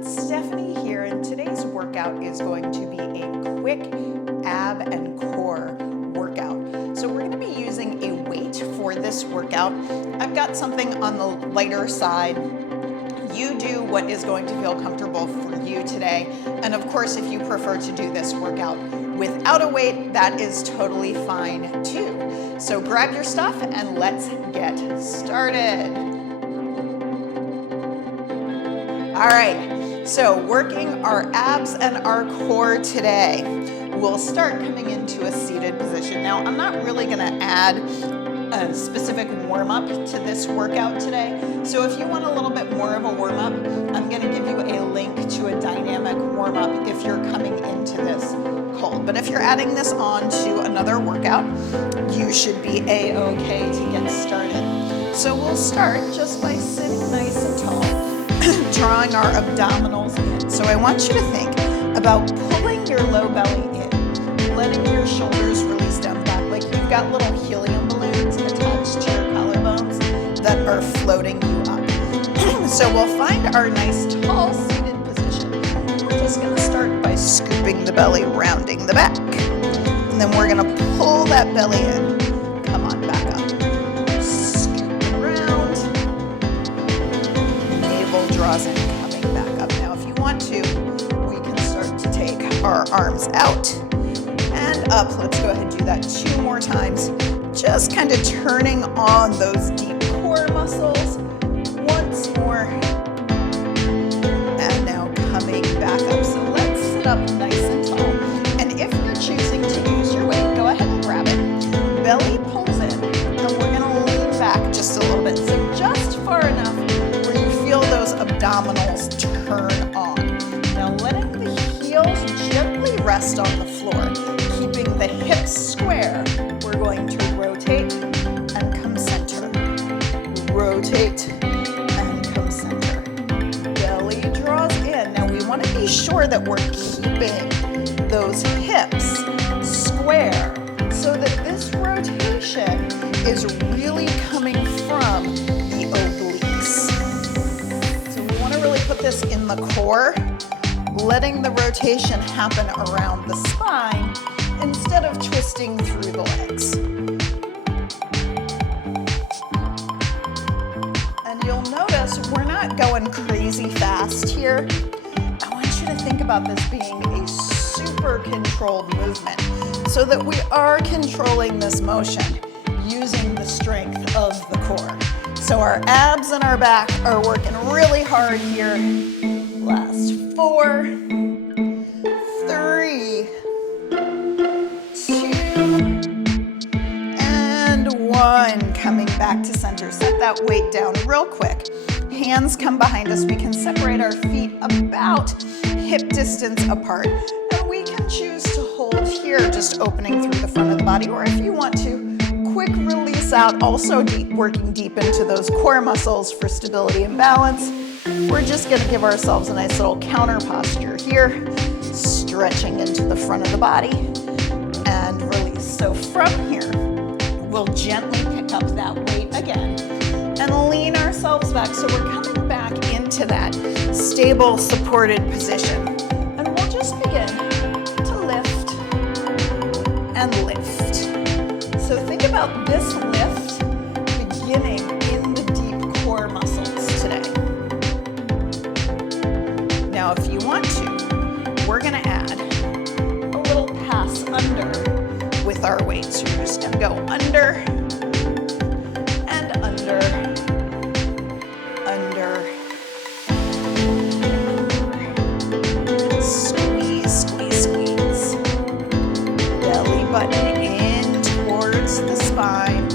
everyone, Stephanie here, and today's workout is going to be a quick ab and core workout. So we're going to be using a weight for this workout. I've got something on the lighter side. You do what is going to feel comfortable for you today. And of course, if you prefer to do this workout without a weight, that is totally fine too. So grab your stuff and let's get started. All right, so working our abs and our core today. We'll start coming into a seated position. Now, I'm not really gonna add a specific warm-up to this workout today. So if you want a little bit more of a warm-up, I'm gonna give you a link to a dynamic warm-up if you're coming into this cold. But if you're adding this on to another workout, you should be a-okay to get started. So we'll start just by sitting nice and tall, drawing our abdominals in. So I want you to think about pulling your low belly in, letting your shoulders release down back, like you've got little helium balloons attached to your collarbones that are floating you up. So we'll find our nice tall seated position. We're just gonna start by scooping the belly, rounding the back. And then we're gonna pull that belly in. Come on, back up. Draws in, coming back up. Now, if you want to, we can start to take our arms out and up. Let's go ahead and do that 2 more times. Just kind of turning on those deep core muscles. Once more. And now coming back up. So let's sit up nice and tall. And if you're choosing to use your weight, go ahead and grab it. Belly pulls in, and we're going to lean back just a little bit. So just far enough feel those abdominals turn on. Now letting the heels gently rest on the floor, keeping the hips square. We're going to rotate and come center. Rotate and come center. Belly draws in. Now we want to be sure that we're keeping those hips square so that this rotation is really coming from the obliques. Really put this in the core, letting the rotation happen around the spine instead of twisting through the legs. And you'll notice we're not going crazy fast here. I want you to think about this being a super controlled movement so that we are controlling this motion using the strength of the core. So our abs and our back are working really hard here. Last 4, 3, 2, and 1. Coming back to center. Set that weight down real quick. Hands come behind us. We can separate our feet about hip distance apart. And we can choose to hold here, just opening through the front of the body. Or if you want to, quick release out, also working deep into those core muscles for stability and balance. We're just going to give ourselves a nice little counter posture here, stretching into the front of the body and release. So from here, we'll gently pick up that weight again and lean ourselves back. So we're coming back into that stable, supported position. And we'll just begin to lift and lift. So think about this lift beginning in the deep core muscles today. Now, if you want to, we're going to add a little pass under with our weight. So you're just going to go under and under, under, squeeze, squeeze, squeeze. Belly button in towards the spine.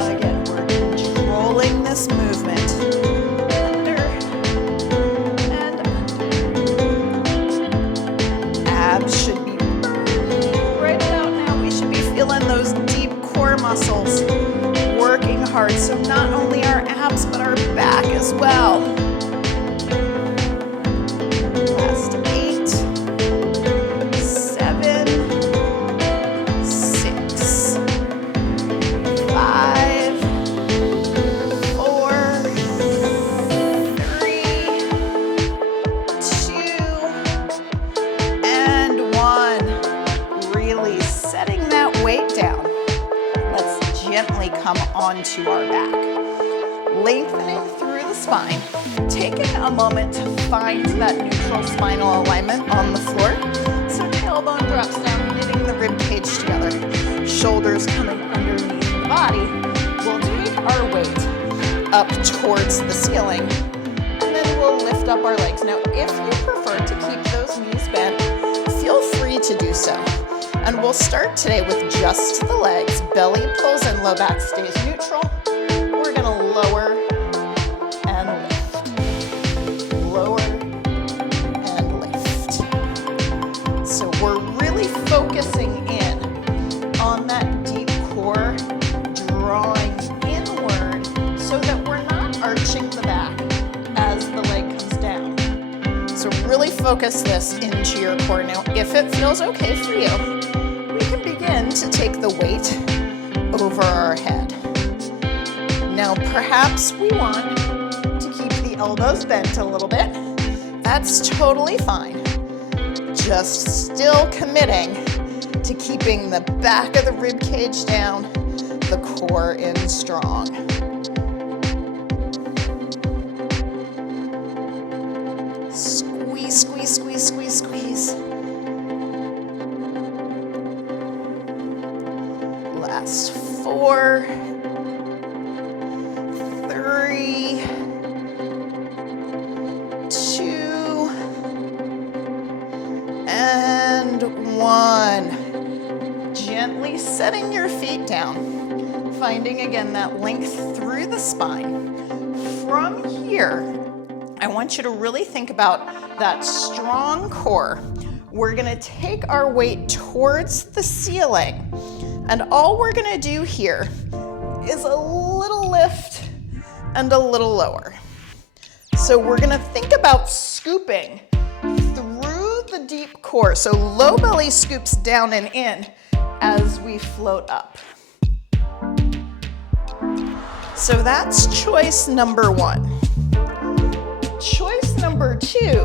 Again, we're controlling this movement. Under and under. Abs should be burning right about now. We should be feeling those deep core come onto our back. Lengthening through the spine, taking a moment to find that neutral spinal alignment on the floor. So tailbone drops down, knitting the rib cage together. Shoulders coming underneath the body. We'll take our weight up towards the ceiling, and then we'll lift up our legs. Now, if you prefer to keep those knees bent, feel free to do so. And we'll start today with just the legs. Belly pulls in, low back stays neutral. We're gonna lower and lift. Lower and lift. So we're really focusing in on that deep core, drawing inward so that we're not arching the back as the leg comes down. So really focus this into your core. Now, if it feels okay for you, we can begin to take the weight over our head. Now, perhaps we want to keep the elbows bent a little bit. That's totally fine. Just still committing to keeping the back of the rib cage down, the core in strong. Squeeze, squeeze, squeeze, squeeze, squeeze. Last 4, 3, 2, and 1. Gently setting your feet down, finding again that length through the spine. From here, I want you to really think about that strong core. We're gonna take our weight towards the ceiling, and all we're gonna do here is a little lift and a little lower. So we're gonna think about scooping through the deep core. So low belly scoops down and in as we float up. So that's choice number 1. Choice number 2,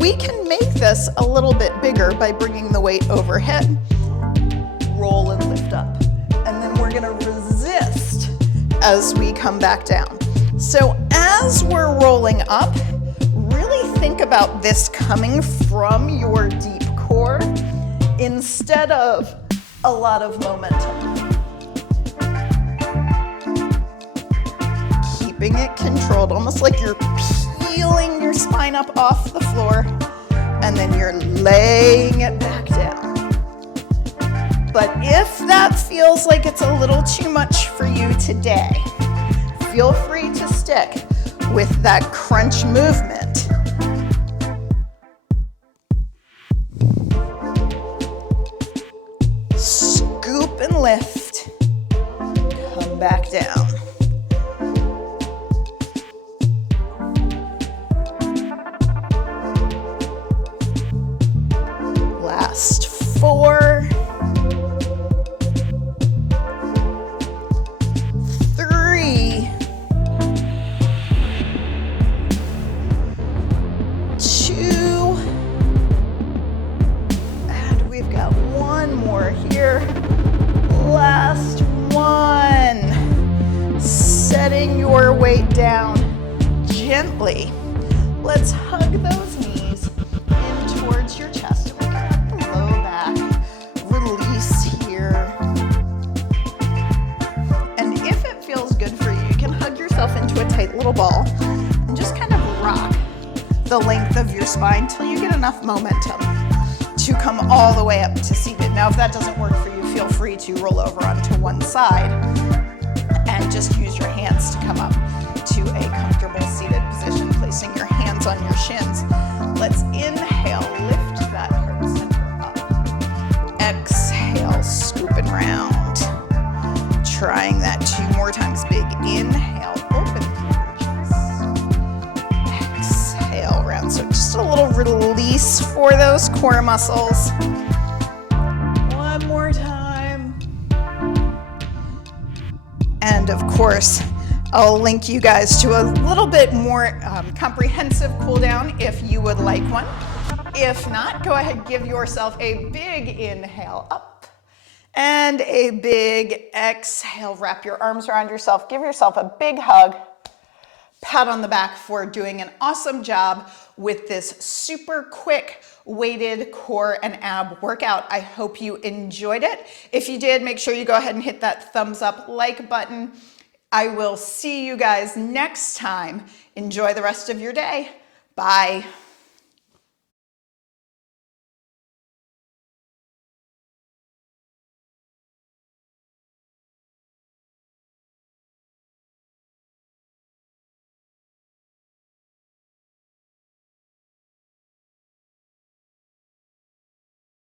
we can make this a little bit bigger by bringing the weight overhead, roll and lift up, and then we're gonna resist as we come back down. So as we're rolling up, really think about this coming from your deep core instead of a lot of momentum. Keeping it controlled, almost like you're peeling your spine up off the floor, and then you're laying it back down. But if that feels like it's a little too much for you today, feel free to stick with that crunch movement. Scoop and lift, come back down. Last 4, 3, 2, and we've got one more here. Last 1. Setting your weight down gently. Let's hug those knees in towards your chest. Into a tight little ball and just kind of rock the length of your spine till you get enough momentum to come all the way up to seated. Now, if that doesn't work for you, feel free to roll over onto one side and just use your hands to come up to a comfortable seated position, placing your hands on your shins. Let's inhale, lift that heart center up. Exhale, scoop and round. Trying that 2 more times. Big inhale, open through your chest. Exhale, round. So just a little release for those core muscles. One more time. And of course, I'll link you guys to a little bit more comprehensive cool down if you would like one. If not, go ahead, give yourself a big inhale up And a big exhale. Wrap your arms around yourself. Give yourself a big hug. Pat on the back for doing an awesome job with this super quick weighted core and ab workout. I hope you enjoyed it. If you did, make sure you go ahead and hit that thumbs up like button. I will see you guys next time. Enjoy the rest of your day. Bye.